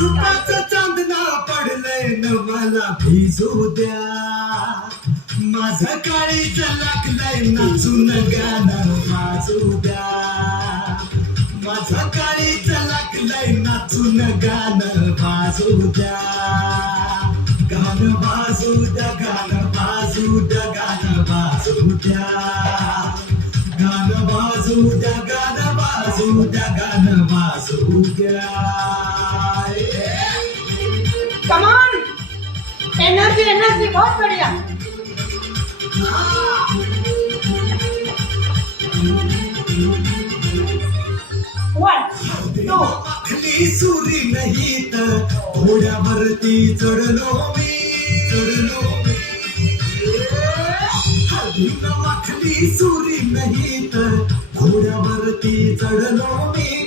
रूपाचं चांदणा पडलंय न मला भिजू द्या माझं काळीच लागलंय नाचून गाणं वाजू द्या माझं काळीच लागलंय नाचून गाणं वाजू द्या गाणं वाजू द्या गाणं वाजू द्या गाणं वाजू द्या गाणं वाजू द्या गाणं वाजू द्या गाणं वाजू द्या कमान एनर्जी एनर्जी बहुत बढ़िया वन टू माखली सुरी नाही तर घोड्यावरती चढलो मी हळदीनं माखली सुरी नाही तर घोड्यावरती चढलो मी